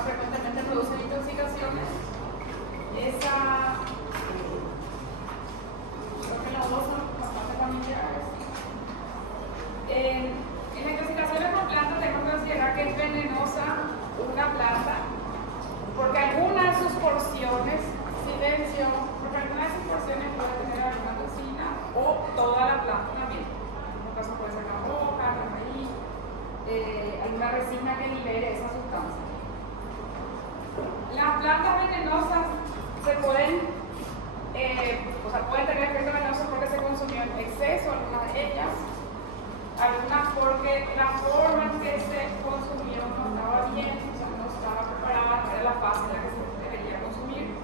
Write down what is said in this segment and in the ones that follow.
frecuentemente producen intoxicaciones. Esa, creo que las dos son bastante familiares. En intoxicaciones por planta tenemos que considerar que es venenosa una planta porque algunas de sus porciones, silencio, porque algunas de sus porciones puede tener alguna toxina o toda la planta también. En un caso puede ser la hoja, la raíz, alguna resina que libere esa sustancia. Las plantas venenosas se pueden tener efectos venenosos porque se consumió en exceso, algunas de ellas, algunas porque la forma en que se consumió no estaba bien, no estaba preparada, no era la fase en la que se debería consumir,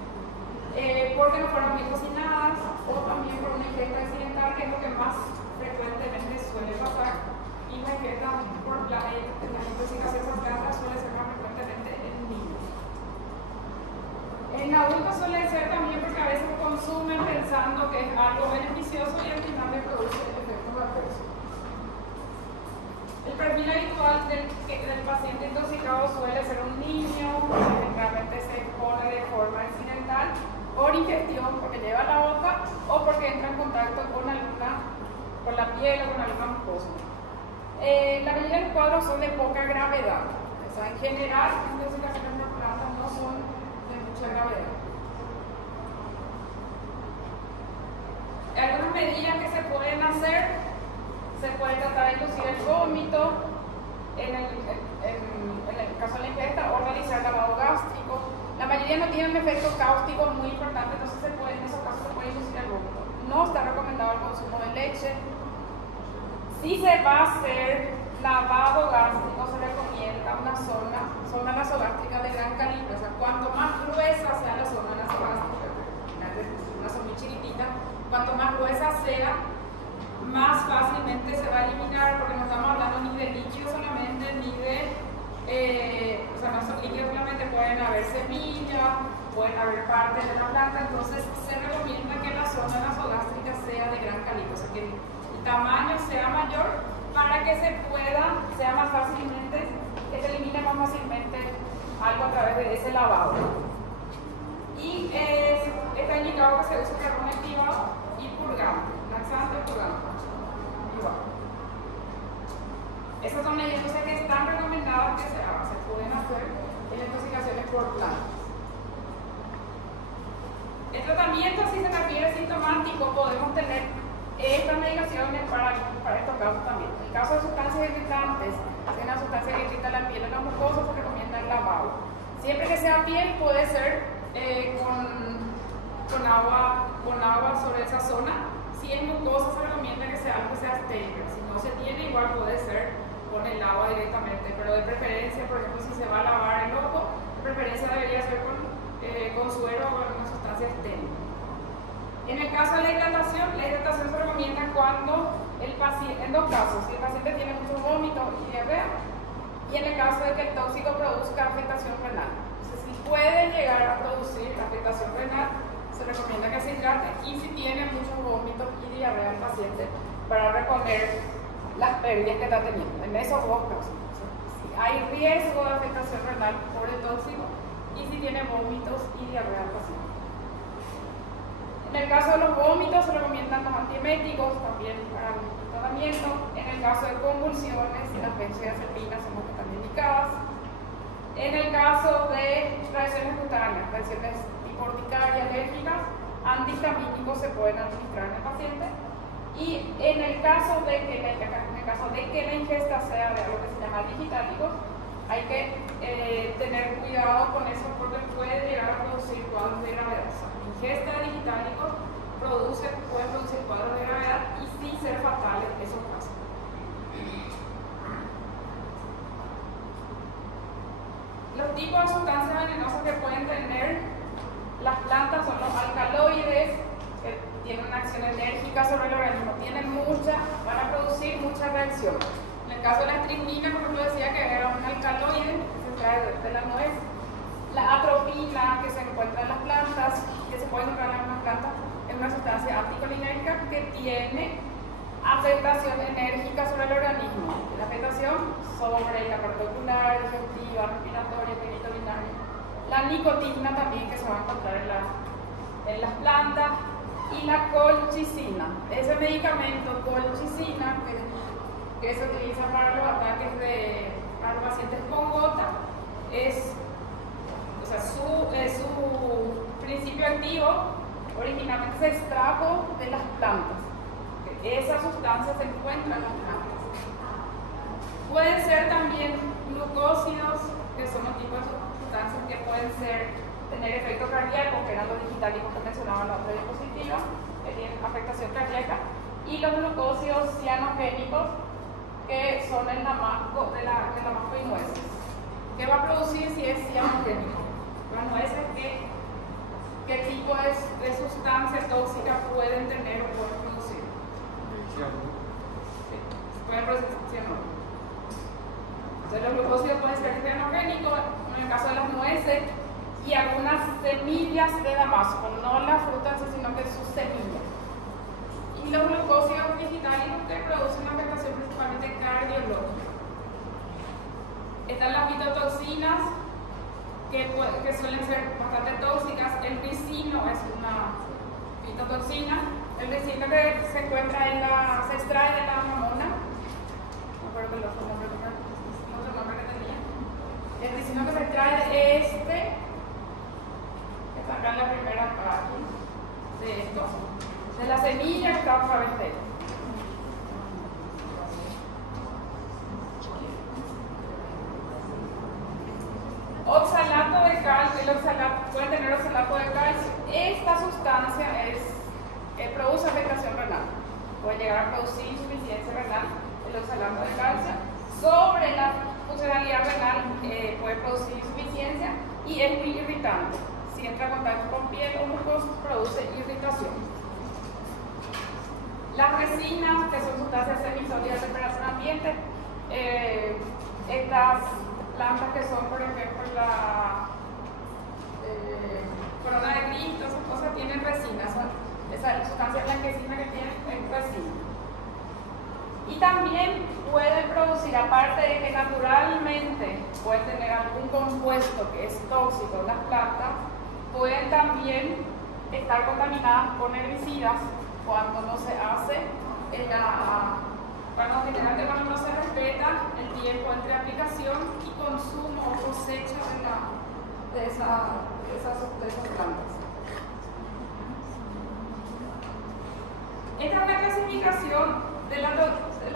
porque no fueron bien cocinadas o también por una ingesta accidental, que es lo que más frecuentemente suele pasar, y la ingesta por la intoxicación por plantas suele ser más frecuentemente en niños. En adultos suele ser también porque a veces consumen pensando que es algo beneficioso y al final le produce efectos adversos. El perfil habitual del paciente intoxicado suele ser un niño que generalmente se expone de forma accidental por ingestión, porque lleva a la boca o porque entra en contacto con la piel o con alguna mucosa. La mayoría de los cuadros son de poca gravedad. O sea, en general, las intoxicaciones por plantas no son de mucha gravedad. Algunas medidas que se pueden hacer: se puede tratar de inducir el vómito en el caso de la ingesta, o realizar lavado gástrico. La mayoría no tienen efectos cáusticos muy importantes, entonces en esos casos se puede inducir el vómito. No está recomendado el consumo de leche. Si se va a hacer lavado gástrico, se recomienda una zona nasogástrica de gran calibre. O sea, cuanto más gruesa sea la zona nasogástrica, una zona muy chiquitita, cuanto más gruesa sea, más fácilmente se va a eliminar, porque no estamos hablando ni de líquido solamente, ni de, no son líquidos solamente, pueden haber semillas, pueden haber partes de la planta, entonces se recomienda que la zona nasogástrica sea de gran calibre, o sea que el tamaño sea mayor para que sea más fácilmente, que se elimine más fácilmente algo a través de ese lavado. Y está indicado que se use carbón activado y purgante, laxante y purgante. Estas son medidas que están recomendadas que se pueden hacer en intoxicaciones por plantas. El tratamiento, si se refiere sintomático, podemos tener estas medicaciones para estos casos también. En el caso de sustancias irritantes, si hay una sustancia que irrita la piel o la mucosa, se recomienda el lavado. Siempre que sea piel, puede ser con agua sobre esa zona. Si es mucosa, se recomienda que sea algo que sea estéril. Si no se tiene, igual puede ser con el agua directamente, pero de preferencia, por ejemplo, si se va a lavar el ojo, de preferencia debería ser con suero o con alguna sustancia estéril. En el caso de la hidratación se recomienda cuando el paciente, en dos casos: si el paciente tiene mucho vómito y diarrea, y en el caso de que el tóxico produzca afectación renal. Entonces, si puede llegar a producir afectación renal, se recomienda que se hidrate, y si tiene muchos vómitos y diarrea el paciente, para reponer las pérdidas que está teniendo. En esos dos casos, si hay riesgo de afectación renal por el tóxico y si tiene vómitos y diarrea el paciente. En el caso de los vómitos, se recomiendan los antieméticos también para el tratamiento. En el caso de convulsiones, las benzodiazepinas son las que están indicadas. En el caso de reacciones cutáneas, reacciones tipo urticaria, alérgicas, antihistamínicos se pueden administrar en el paciente. Y en el caso de que la ingesta sea de algo que se llama digitálicos, hay que tener cuidado con eso, porque puede llegar a producir cuadros de gravedad. La ingesta de digitálicos puede producir cuadros de gravedad y sí ser fatales esos casos. Los tipos de sustancias venenosas que pueden tener las plantas son los alcaloides, que tienen una acción enérgica sobre el organismo, van a producir mucha reacción. En el caso de la estricnina, por ejemplo, decía que era un alcaloide que se extrae de la nuez. La atropina, que se encuentra en las plantas, que se puede encontrar en algunas plantas, es una sustancia anticolinérgica que tiene Afectación enérgica sobre el organismo. La afectación sobre la parte ocular, digestiva, respiratoria, genitourinaria. La nicotina también, que se va a encontrar en las plantas. Y la colchicina. Ese medicamento, colchicina, que se utiliza para los ataques para los pacientes con gota, su principio activo originalmente se extrajo de las plantas. Esa sustancia se encuentra en las plantas. Pueden ser también glucósidos, que son los tipos de sustancias que pueden tener efecto cardíaco, que eran los digitálicos que mencionaba en la otra diapositiva, que tienen afectación cardíaca, y los glucósidos cianogénicos, que son el damasco y nueces. ¿Qué va a producir si es cianogénico? Las nueces, ¿qué tipo de sustancia tóxica pueden tener o pueden producir? Sí, pueden producir cianuro. Entonces los glucósidos pueden ser cianogénicos, en el caso de las nueces, y algunas semillas de damasco, no la fruta, sino que sus semillas. Y los glucósidos digitálicos, que producen una afectación principalmente cardiológica. Están las fitotoxinas, que suelen ser bastante tóxicas. El ricino es una fitotoxina. El ricino que se extrae de la mamona, no recuerdo el otro nombre que tenía. El ricino que se extrae de que está acá en la primera página de esto, de la semilla que está otra vez de él. Oxalato de calcio, pueden tener oxalato de calcio. Esta sustancia produce afectación renal. Puede llegar a producir insuficiencia renal, el oxalato de calcio. Sobre la funcionalidad renal puede producir insuficiencia y es muy irritante. Si entra en contacto con piel o mucosa, produce irritación. Las resinas, que son sustancias semisólidas de temperatura ambiente, estas plantas que son, por ejemplo, la corona de Cristo, esas cosas tienen resina, esa sustancia blanquecina que tienen resina. Y también pueden producir, aparte de que naturalmente pueden tener algún compuesto que es tóxico en las plantas, pueden también estar contaminadas con herbicidas cuando no se hace generalmente cuando no se respeta el tiempo entre aplicación y consumo o cosecha de esas plantas. Esta es una clasificación de las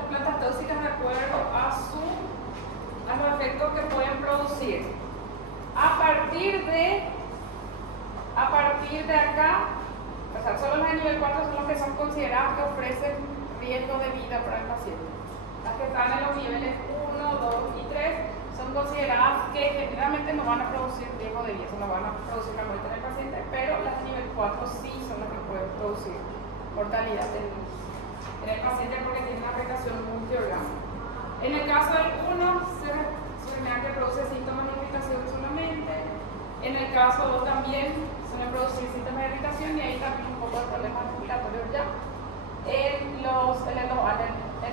plantas tóxicas de acuerdo a los efectos que pueden producir. A partir de acá, o sea, solo las de nivel 4 son los que son considerados que ofrecen riesgo de vida para el paciente. Las que están en los niveles 1, 2 y 3 son consideradas que generalmente no van a producir riesgo de vida, no van a producir la muerte en el paciente, pero las de nivel 4 sí son las que pueden producir mortalidad en el paciente porque tiene una afectación multiorgánica. En el caso del 1, se determina que produce síntomas de irritación solamente. En el caso 2 también suelen producir síntomas de irritación y ahí también un poco de problemas respiratorios ya. En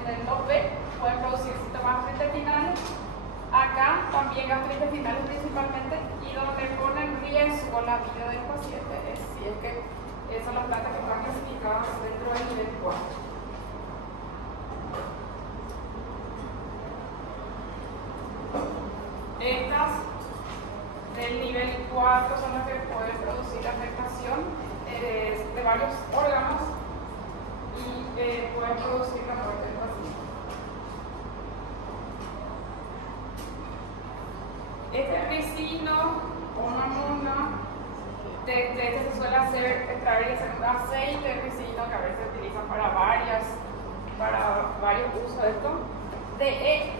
el 2B pueden producir síntomas gastrointestinales. Acá también gastrointestinales principalmente, y donde pone en riesgo la vida del paciente es si es que esas son las plantas que están clasificadas dentro del nivel 4. Estas del nivel 4 son las que pueden producir afectación de varios órganos y pueden producir la muerte del paciente. Este ricino o mamona, de este se suele extraer y hacer un aceite de ricino que a veces se utiliza para varios usos de esto.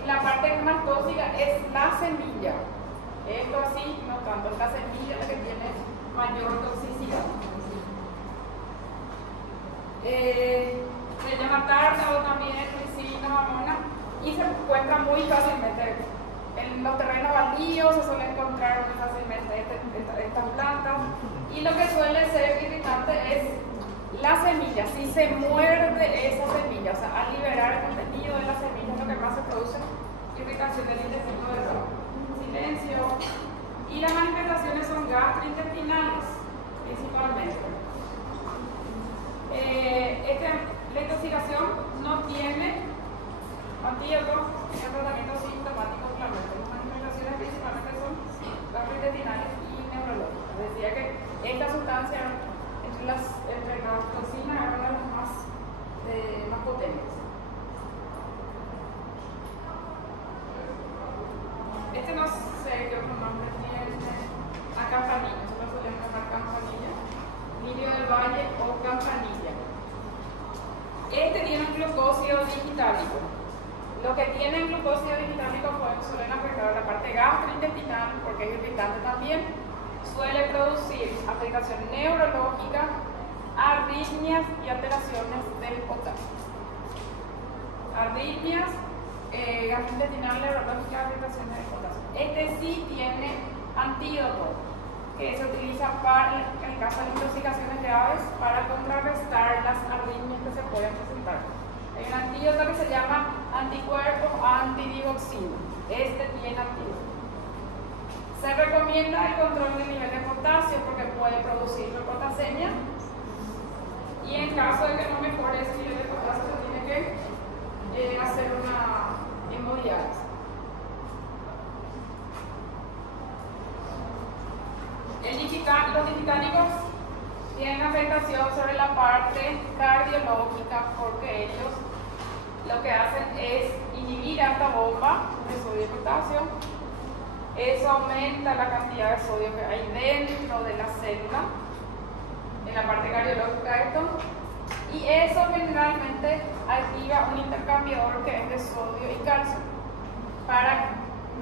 La parte más tóxica es la semilla. Esto así, no tanto, es la semilla la que tiene mayor toxicidad. Se llama tártaro también, ricino, mamona, y se encuentra muy fácilmente. En los terrenos baldíos se suele encontrar muy fácilmente estas plantas, y lo que suele ser irritante es La semilla, si se muerde esa semilla, o sea, al liberar el contenido de la semilla, lo que más se produce irritación del intestino delgado. Silencio. Y las manifestaciones son gastrointestinales, principalmente. La intoxicación no tiene antídoto en tratamiento sintomático solamente. Las manifestaciones principalmente son gastrointestinales y neurológicas. Decía que esta sustancia entre la toxina era una de las más potentes. Este no sé qué otro nombre tiene. A campanilla, nosotros solemos llamar campanilla, lirio del valle o campanilla. Este tiene un glucósido digitálico. Lo que tiene glucósido digitálico suelen afectar la parte gastrointestinal porque es irritante también. Suele producir afectación neurológica, arritmias y alteraciones del potasio. Arritmias, gastrointestinal, neurológica, afectaciones del potasio. Este sí tiene antídoto que se utiliza para, en el caso de intoxicaciones graves, para contrarrestar las arritmias que se pueden presentar. Hay un antídoto que se llama anticuerpo antidigoxina. Este tiene antídoto. Se recomienda el control del nivel de potasio porque puede producir hipopotasemia. Y en caso de que no mejore ese nivel de potasio, se tiene que hacer una hemodiálisis. Los digitálicos tienen afectación sobre la parte cardiológica porque ellos lo que hacen es inhibir esta bomba de sodio y potasio. Eso aumenta la cantidad de sodio que hay dentro de la célula, en la parte cardiológica de esto, y eso generalmente activa un intercambiador que es de sodio y calcio. Para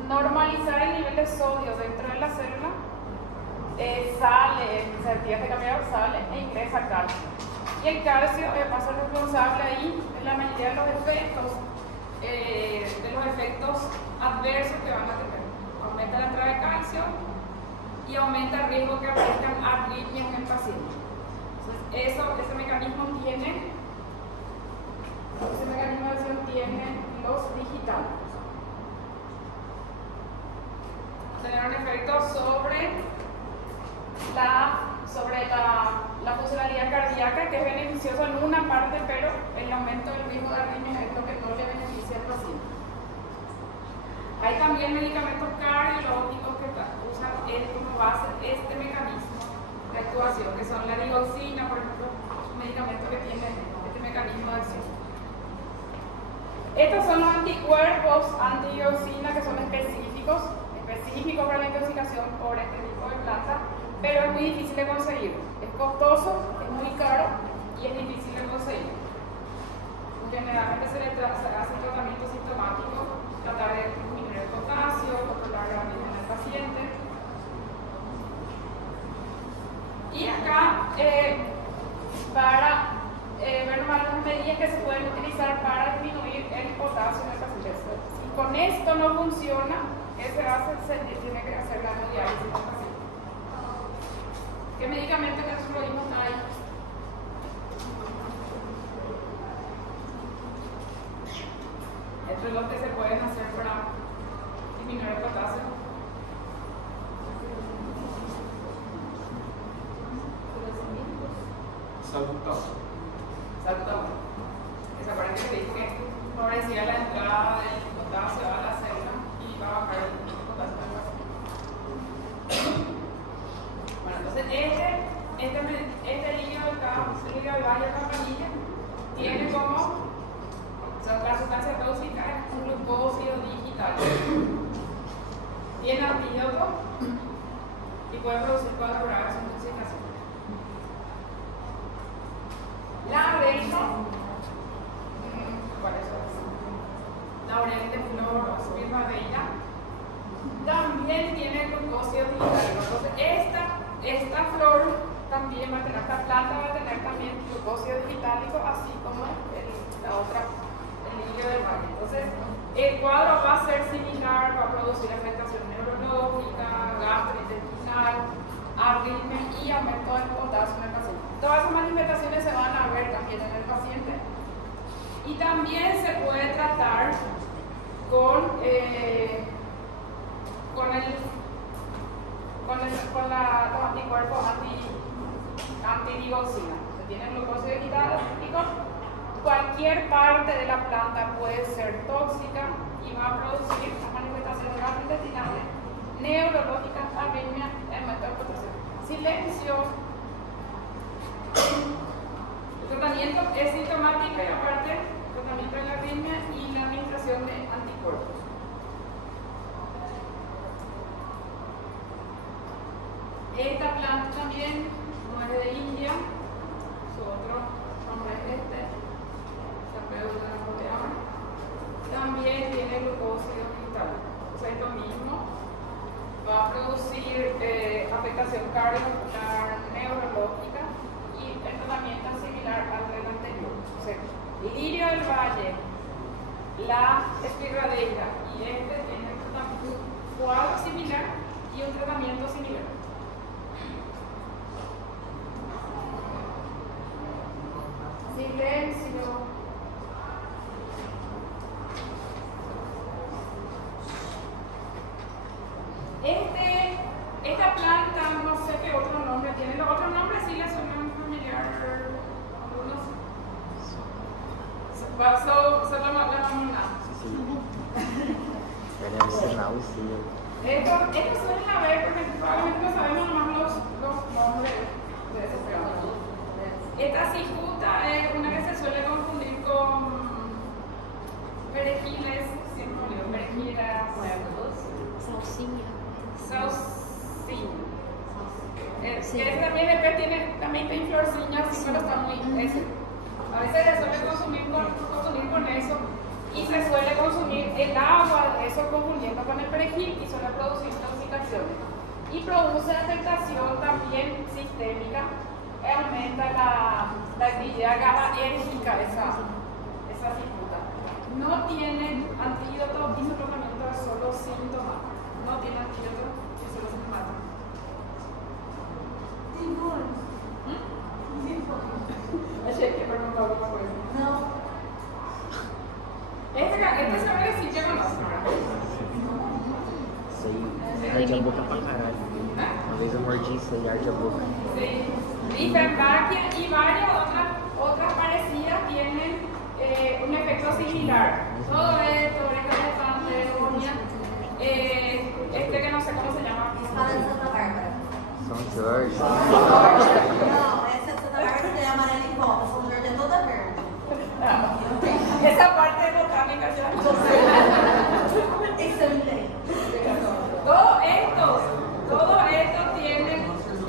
normalizar el nivel de sodio dentro de la célula, sale e ingresa calcio. Y el calcio va a ser responsable ahí de la mayoría de los efectos adversos que van a tener. Aumenta la entrada de calcio y aumenta el riesgo que aparezcan arritmias en el paciente. Entonces, ese mecanismo de acción tiene los digitales. Tener un efecto sobre la funcionalidad cardíaca, que es beneficioso en una parte, pero el aumento del riesgo de arritmia es lo que no le beneficia al paciente. Hay también medicamentos cardiológicos que usan como base este mecanismo de actuación, que son la digoxina, por ejemplo, un medicamento que tiene este mecanismo de acción. Estos son los anticuerpos antidioxina que son específicos para la intoxicación por este tipo de planta, pero es muy difícil de conseguir. Es costoso, es muy caro y es difícil de conseguir. Generalmente se le hace un tratamiento sintomático, tratar de disminuir el potasio, controlar la arritmia en el paciente. Y acá, para ver algunas medidas que se pueden utilizar para disminuir el potasio en el paciente. Si con esto no funciona, ¿qué se hace? Se tiene que hacer la hemodiálisis en el paciente. ¿Qué medicamento que nosotros vimos ahí? Entre los que se pueden hacer para disminuir el potasio. Salbutamol. Esa parte que dije que favorecía la entrada del potasio a la célula y va a bajar el potasio del paciente. Bueno, entonces este líquido del valle de campanilla tiene como la sustancia tóxica es un glucósido digital. Tiene antídoto y puede producir cuadros graves de intoxicación. Laurelno, ¿cuál es eso? Laurel de flor o espirmavera, también tiene glucósido digital. Entonces, esta flor también va a tener, esta planta va a tener también glucósido digitálico, así como la otra, el lirio del valle. Entonces, el cuadro va a ser similar, va a producir afectación neurológica, gastrointestinal, arritmia y aumento del potasio en el paciente. Todas esas manifestaciones se van a ver también en el paciente. Y también se puede tratar con los anticuerpos antidigoxina. Se tiene glucósido químico. Cualquier parte de la planta puede ser tóxica y va a producir manifestaciones gastrointestinales, neurológicas, arritmias, hematopotación. Silencio. El tratamiento es sintomático y aparte el tratamiento de la arritmia y la administración de anticuerpos. Esta planta también no es de India, su otro nombre es este, Sapeuta napoleon. También tiene glucósido cristal. O sea, es lo mismo. Va a producir afectación cardiovascular, neurológica y el tratamiento es similar al del anterior. O sea, lirio del valle, la espirradeira y este tiene un cuadro similar y un tratamiento similar. Silencio. Esta planta, no sé qué otro nombre tiene. Los otros nombres sí les suenan familiar. Algunos. Solo la mamona. Estos suelen haber, porque probablemente no sabemos nomás los nombres de ese programa. Esta cicuta es una que se suele confundir con perejiles, siempre me olvido, perejilas, saucina. Que también después tiene también florciñas, pero está muy ese. A veces se suele consumir con eso y se suele consumir el agua de eso confundiendo con el perejil y suele producir intoxicaciones. Y produce afectación también sistémica, aumenta la actividad GABAérgica esa cicuta. No tiene antídoto y su tratamiento es solo síntomas. No tiene antídoto y solo sintomático. No. Este sabe si ya conoce, ¿verdad? Sei, arde a boca pra caralho. Uma vez eu mordi isso aí, arde a boca. Sí. Rifampicina y varias otras parecidas tienen un efecto similar. Todo esto, oreja de elefante, ornia, este que no sé cómo se llama. Espada de Santa Bárbara. São Jorge. Não, essa de Santa Bárbara tem amarela em volta, São Jorge é toda verde. Esa parte de botánica ya no sé. Excelente. Todo esto tiene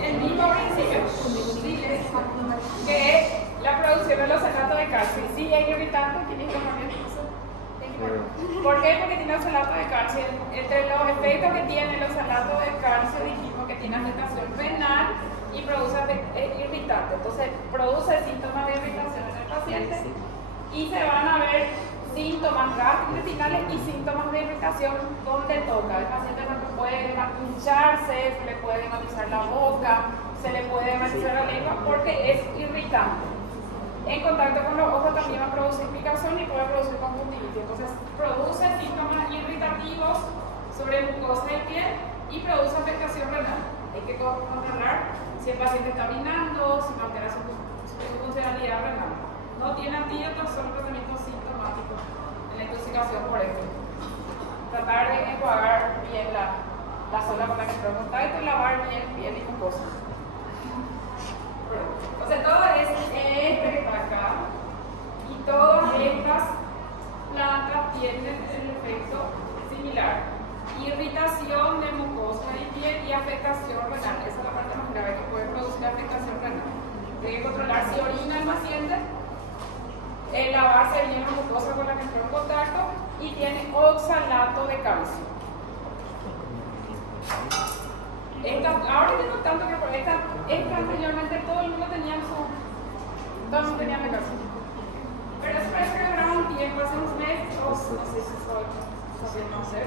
el mismo principio, que es la producción de los oxalatos de calcio. Y sí, es irritante, tiene que cambiar eso. ¿Por qué? Porque tiene oxalato de calcio. Entre los efectos que tiene el oxalato de calcio, dijimos que tiene agitación renal y produce irritante. Entonces, produce síntomas de irritación en el paciente y se van a ver síntomas gastrointestinales y síntomas de irritación donde toca. El paciente puede hincharse, se le puede matizar la boca, se le puede matizar la lengua porque es irritante. En contacto con los ojos también va a producir picazón y puede producir conjuntivitis. Entonces produce síntomas irritativos sobre mucosa del piel y produce afectación renal. Hay que controlar si el paciente está orinando, si no altera su funcionalidad renal. No tiene antídotos, son tratamientos sintomáticos en la intoxicación por esto. Tratar de enjuagar bien la zona con la que entró en contacto y lavar bien piel y mucosa. Entonces todo es este que está acá y todas estas plantas tienen el efecto similar. Irritación de mucosa y piel y afectación renal. Esa es la parte más grave que puede producir afectación renal. Hay que controlar si orina el paciente, lavarse bien la mucosa con la que entró en contacto y tiene oxalato de calcio. Ahora ya no tanto que por esta anteriormente todo el mundo tenía en la casa. Pero eso parece que duraba un tiempo, hace unos meses, no sé si soy, no sé,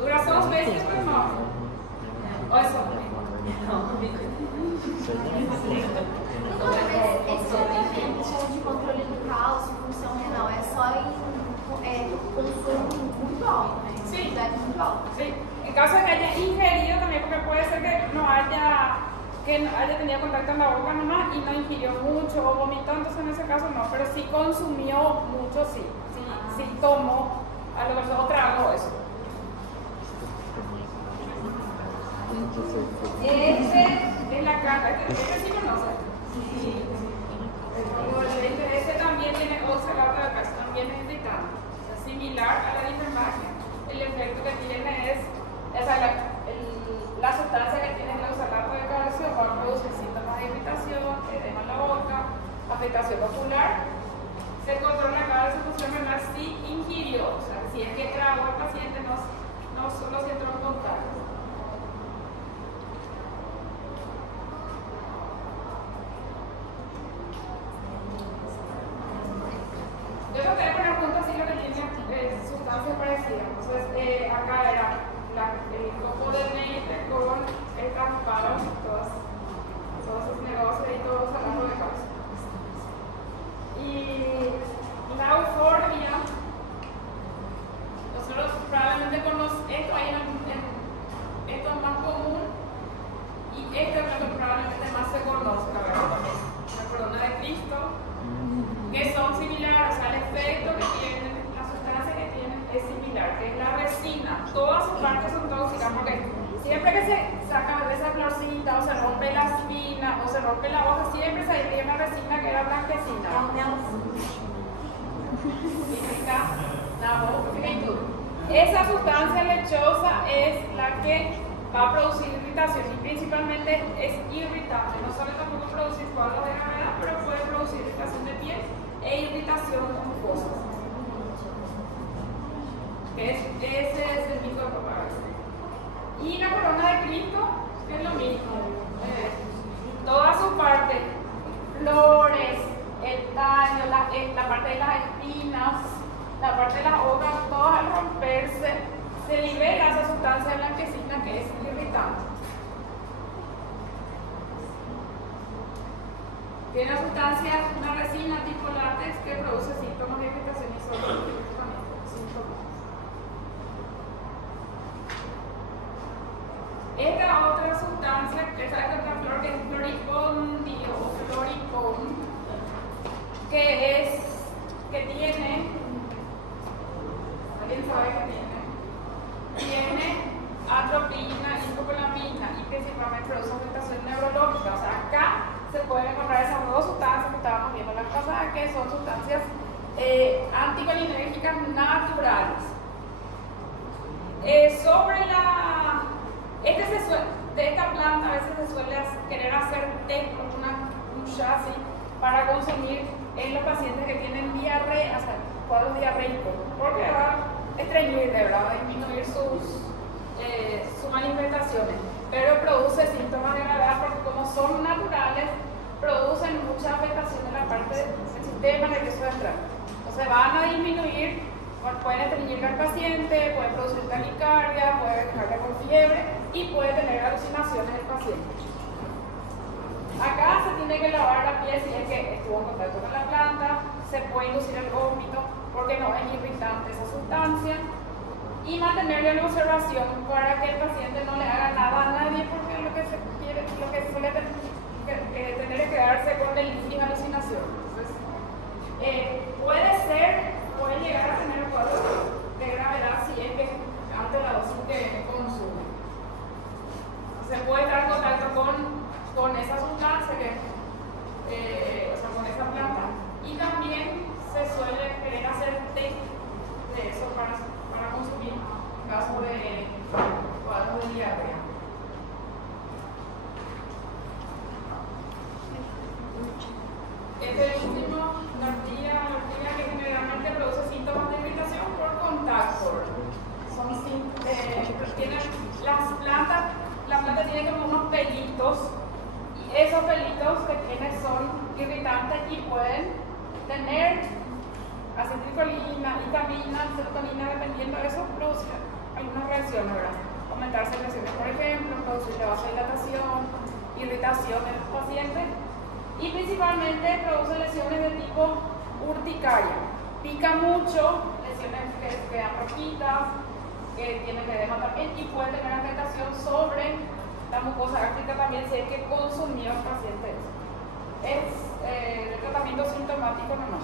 dura 2 meses, pero no. O eso. de controle do cálcio, função renal, é só em consumo muito alto, né? Sí. Quantidade muito alta. Sí. En caso de que haya ingerido también, porque puede ser que no haya tenido contacto en la boca nomás y no ingirió mucho o vomitó, entonces en ese caso no, pero si consumió mucho, sí. Si tomó, a lo mejor tragó eso. Este es la carta, este sí conoce. Sí. Este también tiene oxalato de calcio, también es irritante. Es similar a la difemagia. El efecto que tiene es, la sustancia que tiene el oxalato de calcio va a producir síntomas de irritación, edema en la boca, afectación ocular. Se controla cada sustitución renal si ingirió, o sea, si es que tragó el paciente, no solo si entró en contacto. Yo creo que voy a poner junto así lo que tiene sustancias parecidas. Entonces, acá era el copo de neite con el campano, todos esos negocios y todos los salarios de calcio. Y la euforbia, nosotros probablemente conocemos, esto es más común y esto es lo que probablemente más se conozca, ¿verdad? La corona de Cristo, que son similares, o sea, el efecto que tienen, la sustancia que tienen es similar, que es la resina. Todas sus partes son tóxicas porque siempre que se saca esa florcita o se rompe la espina o se rompe la hoja, siempre se adhiere una resina que era blanquecina. Esa sustancia lechosa es la que va a producir irritación y principalmente es irritante. No solo tampoco producir cuadros de gravedad, pero puede producir irritación de piel e irritación mucosa. Ese es el mito de propagación. Y la corona de Cristo es lo mismo. Toda su parte, flores, el tallo, la parte de las espinas, la parte de las hojas, todas al romperse, se libera esa sustancia blanquecina que es irritante. Tiene una sustancia, una resina tipo látex que produce síntomas de irritación y solo síntomas. Esta otra sustancia, que es otra flor, que es floripondio o floricón, que tiene, ¿alguien sabe qué tiene? Tiene atropina, hipocolamina y principalmente produce afectación neurológica. O sea, acá se pueden encontrar esas dos sustancias que estábamos viendo la pasada, que son sustancias anticolinérgicas naturales. De esta planta a veces se suele querer hacer té con un chasis para consumir en los pacientes que tienen diarrea, o sea, cuadros diarreicos, porque va a estreñir, va a disminuir sus manifestaciones, pero produce síntomas de gravedad porque como son naturales, producen mucha afectación en la parte del sistema nervioso central. Entonces van a disminuir, pueden estreñir al paciente, pueden producir taquicardia, puede dejarle con fiebre y puede tener alucinaciones el paciente. Acá se tiene que lavar la piel si es que estuvo en contacto con la planta, se puede inducir el vómito porque no es irritante esa sustancia y mantenerlo en observación para que el paciente no le haga nada a nadie porque lo que suele tener es quedarse con delirio y alucinación. Entonces, puede llegar a tener cuadros de gravedad si es que ante la dosis que consume. Se puede estar en contacto con esa sustancia, o sea, con esa planta, y también se suele querer hacer té de eso para consumir en caso de cuadros de diarrea. Este último, la ortiga que generalmente produce síntomas de irritación por contacto. Tienen las plantas. La planta tiene como unos pelitos y esos pelitos que tiene son irritantes y pueden tener acetilcolina, histamina, serotonina, dependiendo de eso, produce algunas reacciones, ¿verdad? Aumentar secreciones, por ejemplo, producir vasodilatación, irritación en los pacientes y principalmente produce lesiones de tipo urticaria. Pica mucho, lesiones que quedan rojitas, que tienen edema también y puede tener afectación sobre la mucosa gástrica también si es que consumió el paciente eso. Es el tratamiento sintomático nomás.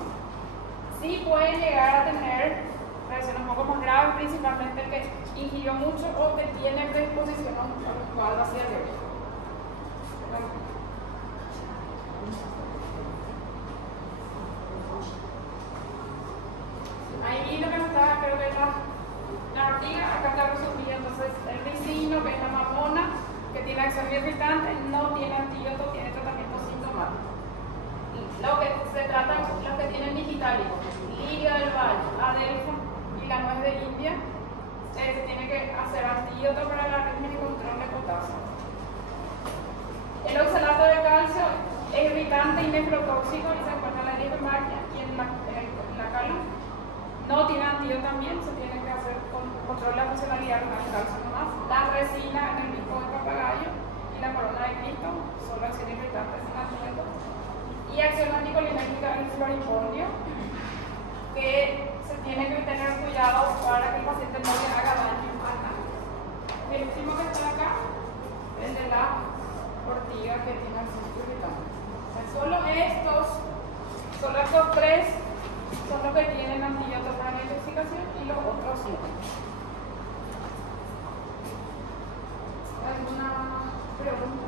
Sí puede llegar a tener reacciones un poco más graves, principalmente el que ingirió mucho o que tiene predisposición a un cuadro así alérgico. Ahí lo que nos está, creo que es la ortiga, acá está resumido. Entonces, el ricino, que es la mamona, que tiene acción irritante, no tiene antídoto, tiene tratamiento sintomático. Lo que se trata, los que tienen digitalico, lirio del valle, adelfa y la nuez de India, se tiene que hacer antídoto para la arritmia y control de potasio. El oxalato de calcio es irritante y nefrotóxico y se encuentra en la diafragma y en la cala. No tiene antídoto también, se tiene que hacer control de la funcionalidad renal calcio nomás. La resina en el pico del papagayo y la corona de Cristo son reacciones irritantes sin antídoto. Y acción anticolinética del floripondio, que se tiene que tener cuidado para que el paciente no le haga daño al nada. El último que está acá es de la ortiga que tiene acción irritante. O sea, solo estos tres son los que tienen antídoto para la intoxicación y los otros no. ¿Alguna pregunta?